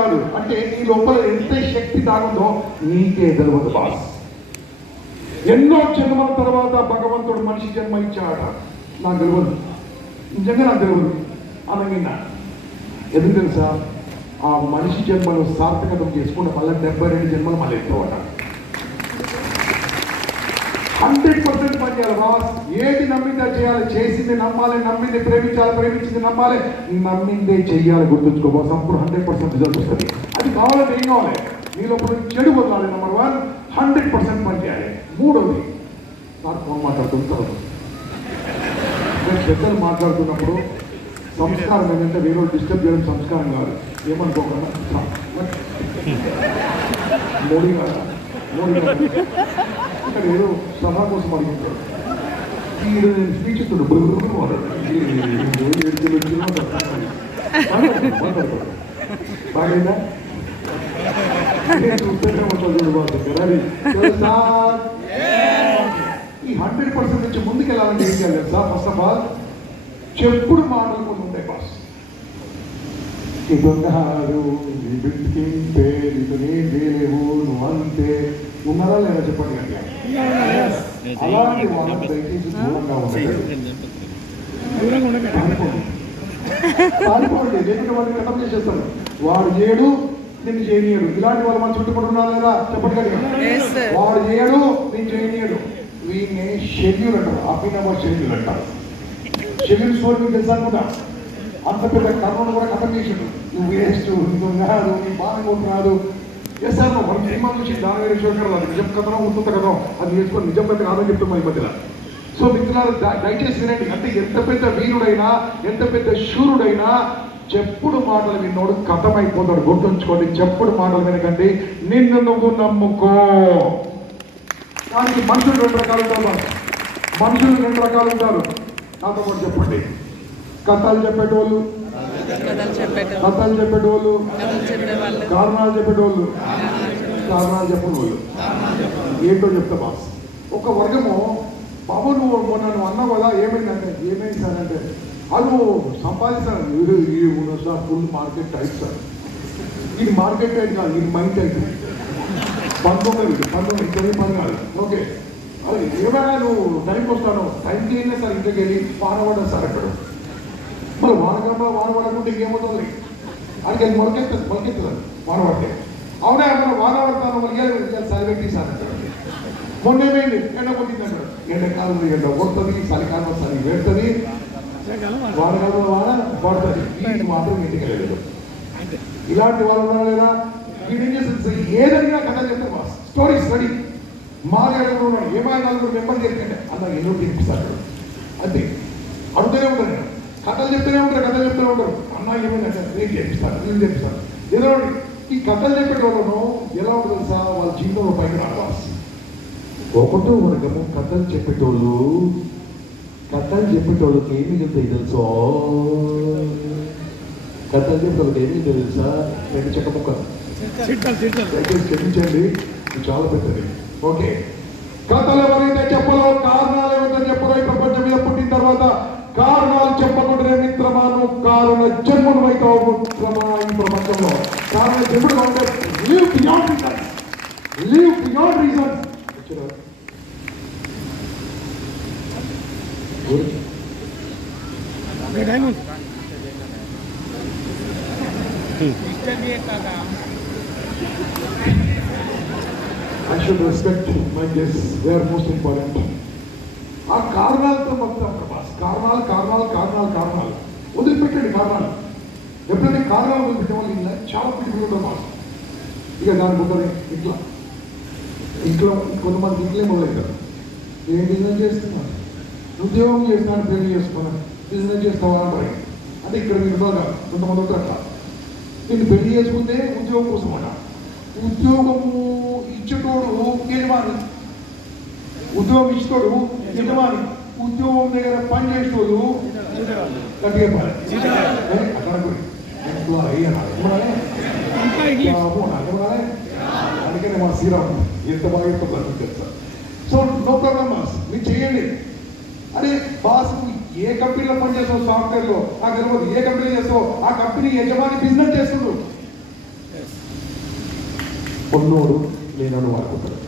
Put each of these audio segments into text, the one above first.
కాదు, అంటే నీ లోపల ఎంత శక్తి దాగుందో నీకే తెలియదు బాస్. ఎన్నో జన్మల తర్వాత భగవంతుడు మనిషి జన్మ ఇచ్చాడ, నాకు తెలియదు, నిజంగా నాకు తెలియదు అనగిన్నా. ఎందుకు తెలుసా? ఆ మనిషి జన్మను సార్థకతం చేసుకుంటే మళ్ళీ 72 జన్మలు మళ్ళీ ఎత్తుకోవట. 100% పని చేయాలి బాస్. ఏది నమ్మిందే చేయాలి, చేసింది నమ్మాలి, నమ్మింది ప్రేమించాలి, ప్రేమించింది నమ్మాలి, నమ్మిందే చెయ్యాలి. గుర్తుంచుకో బాస్, అప్పుడు 100% రిజల్ట్ వస్తుంది. అది కావాలంటే ఏం కావాలి? నీ లోపల చెడు వదలాలి. నెంబర్ 1, 100% పని చేయాలి. మూడోది, సార్ ఫోన్ మాట్లాడుతుంటారు. పెద్దలు మాట్లాడుతున్నప్పుడు సంస్కారం ఏంటంటే వేరే డిస్టర్బ్ చేయడం సంస్కారం కాదు. ఏమనుకోకుండా మోడీ గారు ఇక్కడ ఏదో సలహా కోసం అడిగింటాడు. ఈడు నేను స్పీచ్ ఇస్తాడు, బాగా చూస్తూనే ఉంటుంది కదా. ఈ 100% నుంచి ముందుకెళ్ళాలంటే ఏం చేయాలి సార్? ఫస్ట్ ఆఫ్ ఆల్ చెప్పుడు మాటలు కొన్ని ఉంటాయి బాస్. ఈ దొంగహారు, నీ బిడ్డకింటే, నీకు నేను చేయలేవు, నువ్వు అంతే ఉన్నారా లేదా చెప్పండి కదా. అలాంటి వాళ్ళని దయచేసి దూరంగా పారిపోండి, లేకుంటే వాళ్ళని కథం చేసేస్తారు. వాడు చేయడు, నిన్ను చేయనీయడు. ఇలాంటి వాళ్ళు మన చుట్టుపక్కల ఉన్నారు లేదా చెప్పండి కదా. వాడు చేయడు, నేను చేయనీయడు. వీడిని షెడ్యూల్ అంటారు, అభినవ షెడ్యూల్ అంటారు. షెడ్యూల్ స్టోరీ మీకు తెలుసా అనుకుంటా. అంత పెద్ద కర్మను కూడా కథం చేసాడు. నువ్వు వేస్ట్, నువ్వు కాదు, నీ బాగా కొట్టున్నాడు. ఎస్ సార్, మనం సినిమా చూసి దాని వేరేశ్వర నిజం కథనం ఉంటుంది కదా, అది నేర్చుకొని నిజం పెద్ద కాదని చెప్తాం ఈ మధ్యలో. సో మిత్రులారు దయచేసి వినండి. అంటే ఎంత పెద్ద వీరుడైనా, ఎంత పెద్ద శూరుడైనా చెప్పుడు మాటలు విన్నోడు కథమైపోతాడు. గుర్తుంచుకోండి, చెప్పుడు మాటలు వినకండి. నిన్ను నువ్వు నమ్ముకో. దానికి మనుషులు 2 రకాలు ఉంటారు. మనుషులు 2 రకాలు ఉంటారు. నాతో కూడా చెప్పండి. కథలు చెప్పేటోళ్ళు, కారణాలు చెప్పేటోళ్ళు, కారణాలు చెప్పేటోళ్ళు. ఏంటో చెప్తా బాస్. ఒక వర్గము, బాబు నువ్వు మొన్న నువ్వు అన్నావు కదా, ఏమైందంటే ఏమైంది సార్ అంటే, వాళ్ళు సంపాదిస్తారు. Sir full market type sir. ఇది మార్కెట్ టైప్ కాదు, ఇది మైండ్ టైప్. 19 పని కాదు. ఓకే, అది ఏమైనా నువ్వు టైంకి వస్తాను, టైంకి వెళ్ళినా సార్ ఇంటికి వెళ్ళి వానపడ్డా సార్ అక్కడ. మరి వాన పడకుంటే ఇంకేమవుతుంది? అక్కడికి వెళ్ళి మొలకెత్తుంది వాన పడితే. అవునా అక్కడ వాన పడతాను, మళ్ళీ సరిపెట్టి సార్ అంటాడు. మొన్న ఏమైంది? ఎండ కొట్టింది అంటాడు. ఎండకాలం ఎండ కొడుతుంది, చలికాలం చలి పెడుతుంది, వానకాలంలో వాన పడుతుంది. వీటికి మాత్రం ఇంటికి వెళ్ళలేదు. ఇలాంటి వాళ్ళు ఉన్నారు లేదా? వీడియో ఏదైనా కథలు చెప్తారు బాస్. స్టోరీ స్టడీ మాట్లాడుతూ ఉన్నాడు. ఏమైనా 4 మెంబర్లు చెప్పండి అన్న ఎన్నో తినిపిస్తాడు. అంతే అడుగుతూనే ఉంటారు, కథలు చెప్తూనే ఉంటారు, కథలు చెప్తూనే ఉంటారు. అన్న ఏమైందంటే నేను చెప్పిస్తాను, నేను చెప్పిస్తాను. ఏదో ఈ కథలు చెప్పేటోళ్ళను ఎలా ఉంటుంది తెలుసా? వాళ్ళ జీవితంలో పైకి రావాలి. ఒకటో వర్గము కథలు చెప్పేటోళ్ళకి ఏమి చెప్తాయి తెలుసా? కథలు చెప్పేటోళ్ళకి ఏమి తెలుసా? 2 చెక్క ముక్కలు క్షమించండి, చాలా పెద్దది. ఓకే, కథలు ఎవరైతే చెప్పలో, కారణాలు ఎవరైతే చెప్పలో, ఈ ప్రపంచం మీద పుట్టిన తర్వాత కారణాలు చెప్పకుండా మిత్రమా నువ్వు కారణ జన్మను అవుతావు మిత్రమా. ఈ ప్రపంచంలో కారణ జన్ముడు అంటే live beyond reason. I should respect my guests. They are most important. ఆ కారణాలతో మొత్తం ప్రభాస్, కారణాలు వదిలిపెట్టండి. కారణాలు ఎప్పుడైతే కారణాలు వదిలిపెట్టే వాళ్ళు ఇలా చాలా పిల్లలు ఉంటారు బాస్. ఇక దాని ముందరే ఇంట్లో కొంతమంది ఇంట్లో మొదలవుతారు. ఏం బిజినెస్ చేస్తున్నాను, ఉద్యోగం చేస్తున్నాను, పెళ్లి చేసుకున్నాను, బిజినెస్ చేస్తావా అని. అంటే ఇక్కడ మీరు బాగా కొంతమంది ఉంటారు అట్లా. నేను పెళ్లి చేసుకుంటే ఉద్యోగం కోసం అట. ఉద్యోగము ఇచ్చేటోడు యజమాని, ఉద్యోగం ఇచ్చేటోడు యజమాని, ఉద్యోగం దగ్గర పని చేసేటోడు గట్టిగా పని అక్కడ అందుకనే మా శ్రీరామ్ ఎంత బాగా చెప్తారు. సో నో ప్రాబ్లమ్ బాస్, మీరు చేయండి. అరే బాస్, ఏ కంపెనీలో పనిచేస్తావు? సాఫ్ట్వేర్లో నాకు తెలియదు. ఏ కంపెనీ చేస్తావు? ఆ కంపెనీ యజమాని బిజినెస్ చేస్తున్నాడు. ఉన్నోడు లేనోడు వాడుకుంటాడు.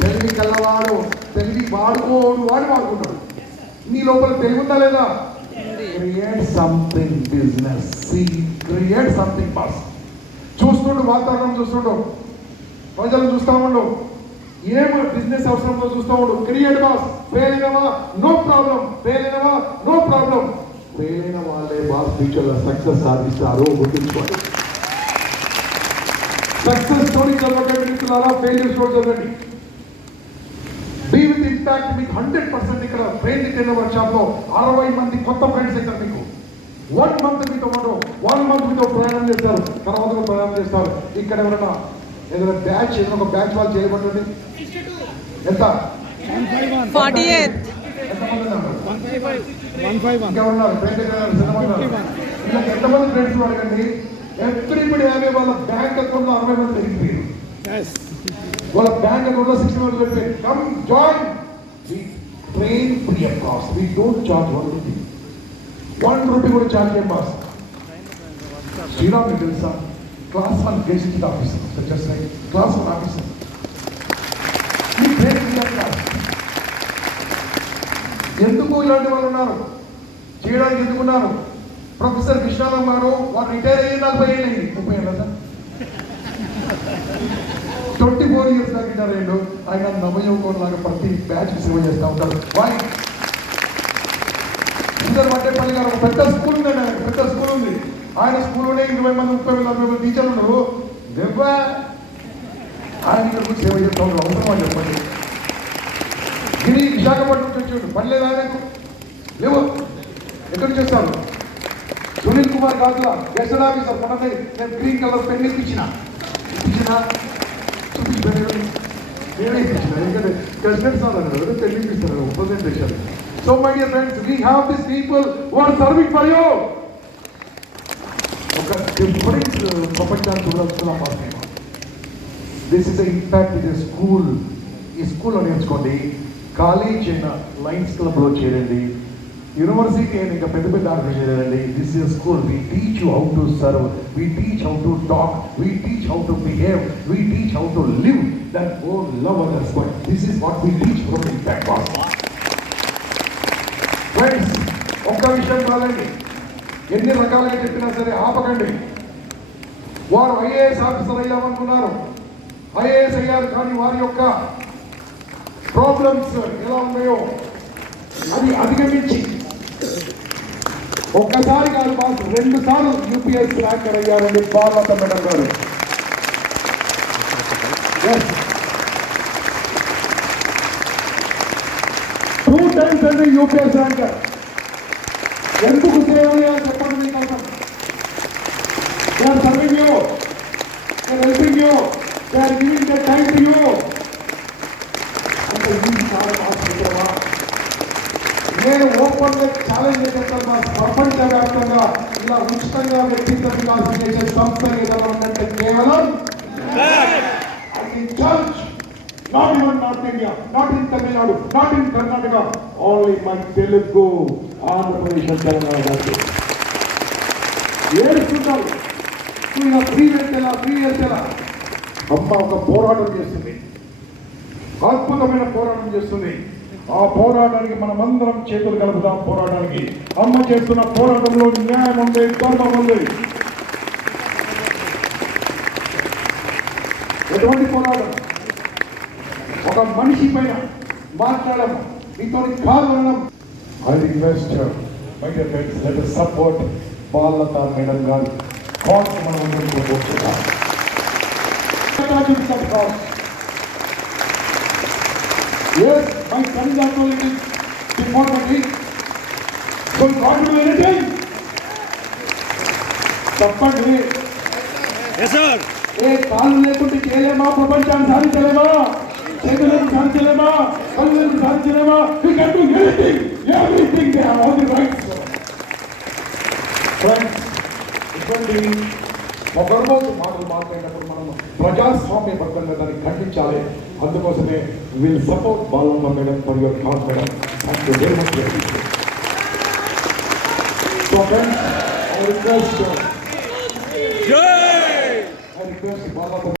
తెలివి కల్లవాడు తెలివి వాడుకోడు వాడు వాడుకుంటాడు. నీ లోపల తెలివి ఉందా లేదా? Create something business, create something boss. చూస్తుండు, వాతావరణం చూస్తుండు, ప్రజలు చూస్తూ ఉండు, ఏం బిజినెస్ అవసరంలో చూస్తూ ఉండు. Create boss. ఫెయిల్ అయినవా నో ప్రాబ్లం, ఫెయిల్ అయినవా నో ప్రాబ్లం. ఫెయిల్ అయిన వాళ్ళే బాస్ ఫ్యూచర్లో సక్సెస్ సాధిస్తారు, గుర్తుంచుకోండి. సక్సెస్ స్టోరీ చదవకండి మిత్రులారా, ఫెయిల్యూర్ స్టోరీ చదవండి. Be with impact. మీకు 100% ఇక్కడ ట్రైన్ ట్రైనర్ వర్క్ షాప్ లో 60 మంది కొత్త ఫ్రెండ్స్ అవుతారు. మీకు 1 మంత్ మీతో ఉండరు, 1 మంత్ మీతో ప్రయాణం చేస్తారు, తర్వాత కూడా ప్రయాణం చేస్తారు. ఇక్కడ ఎవరైనా ఏదైనా బ్యాచ్, ఏదైనా ఒక బ్యాచ్ వాళ్ళు చేయబడుతుంది. ఎంత? 48. ఇంకెవరున్నారు ట్రైన్ ట్రైనర్స్? ఎంతమంది ఫ్రెండ్స్ అడగండి. ఎవ్రీబడి హ్యావ్ వాళ్ళ బ్యాంక్ అకౌంట్ లో 60 మంది పెరిగిపోయారు. వాళ్ళ బ్యాంక్ అకౌంట్ లో 60 మంది పెరిగిపోయారు. Come join. We train free of cost. We don't charge 1 rupee. 1 rupee కూడా చార్జ్ చేయం బాస్. శ్రీరామ్ మీకు తెలుసా? Class 1 gazetted officer, just like class 1 officer. ఈ ట్రైన్ ఫ్రీ ఆఫ్ కాస్ట్. ఎందుకు ఇలాంటి వాళ్ళు ఉన్నారు? చేయడానికి ఎందుకున్నారు? ప్రొఫెసర్ విశ్వనాథం గారు వారు రిటైర్ అయ్యి 40 ఏళ్ళు అయింది. 30 ఏళ్ళ సార్, 24 ఇయర్స్ దాకా రిటైర్ అయ్యాడు. ఆయన నవయువకుడు లాగా ప్రతి బ్యాచ్ సేవ చేస్తూ ఉంటారు. శ్రీధర్ వడ్డేపల్లి గారు ఒక పెద్ద స్కూల్ ఉంది, పెద్ద స్కూల్ ఉంది. ఆయన స్కూల్లోనే 20 మంది 30 మంది 40 మంది టీచర్లు ఉన్నారు. ఆయన ఇక్కడ సేవ చేస్తూ ఉంటారు. అవసరమా చెప్పండి? గిరి విశాఖపట్నం నుంచి వచ్చాడు, పని లేదా ఆయనకు? లేవు. ఎక్కడి నుంచి వస్తారు? Sunil Kumar Gajula gazetted officer. మొన్న నేను గ్రీన్ కలర్ పెన్ ఇప్పించిన నేనే ఇప్పించిన. ఎందుకంటే గెస్టెడ్ సార్ అన్నారు, పెన్ ఇప్పిస్తారు presentation. So my dear friends, we have this people who are serving for you. ఒక డిఫరెంట్ ప్రపంచాన్ని చూడాల్సిన పాస్. This is impact. ఇది స్కూల్. ఈ స్కూల్లో నేర్చుకోండి. కాలేజ్ అయినా లయన్స్ క్లబ్లో చేరండి. యూనివర్సిటీ అయినా ఇంకా పెద్ద పెద్ద ఆర్గనైజ్ చేరండి. This is school. We teach you how to serve, we teach how to talk, we teach how to behave, we teach how to live that own love others. This is what we teach from impact boss. Friends, ఒక్క విషయం కాదండి, ఎన్ని రకాలుగా చెప్పినా సరే ఆపకండి. వారు IAS officer అయ్యామనుకున్నారు, IAS అయ్యారు, కానీ వారి యొక్క ప్రాబ్లమ్స్ ఎలా ఉన్నాయో అది అధిగమించి ఒక్కసారి కాదు బాస్ 2 సార్లు యూపీఎస్సీ ర్యాంకర్ అయ్యారండి పార్వత మేడం గారు. 2 times అండి యూపీఎస్సీ ర్యాంకర్. ఎందుకు సేవ చేయాలి చెప్పండి? మీకు అవసరం. They are serving you, they are helping you, they are giving their time to you. అంటే ఈ చాలా ఆశ్చర్యమా? నేను ఓపెన్ గా ఛాలెంజ్ చేస్తున్నా, ప్రపంచవ్యాప్తంగా ఇలా ఉచితంగా వ్యక్తిత్వ వికాసం చేసే సంస్థ ఏదైనా ఉందంటే కేవలం church. Not even North India, not in Tamil Nadu, not in Karnataka, only my Telugu, Andhra Pradesh, Telangana. ఏడుస్తుంటారు ఇలా ఫ్రీ వెళ్తేలా, ఫ్రీ వెళ్తేలా. అమ్మ ఒక పోరాటం చేస్తుంది, అద్భుతమైన పోరాటం చేస్తుంది. ఆ పోరాటానికి మనమందరం చేతులు కలుపుదాం. పోరాటానికి అమ్మ చేస్తున్న పోరాటంలో న్యాయం ఉంది, ధర్మం ఉంది. ఎటువంటి పోరాటం? ఒక మనిషి పైన మాట్లాడడం, మీతో కాదు అనడం. I request my dear friends, let us support Balalatha madam గారు కాజ్ మనం ముందుకు పోతున్నాం. Yes, my sons are told it is before the week. So God will do anything. చెప్పండి. Yes, sir. ఏ కాలు లేకుంటే చేయలేమా? ప్రపంచాన్ని సాధించలేమా? చేతులను సాధించలేమా? కళ్ళను సాధించలేమా? We can do anything, everything. They have all the rights. Friends, ఇటువంటి ఒకరోజు మాటలు మాట్లాడినప్పుడు మనం ప్రజాస్వామ్యబద్ధంగా దాన్ని ఖండించాలి. అందుకోసమే will support Balamma madam for your cause madam. Thank you very much. So friends, I request దాదాపు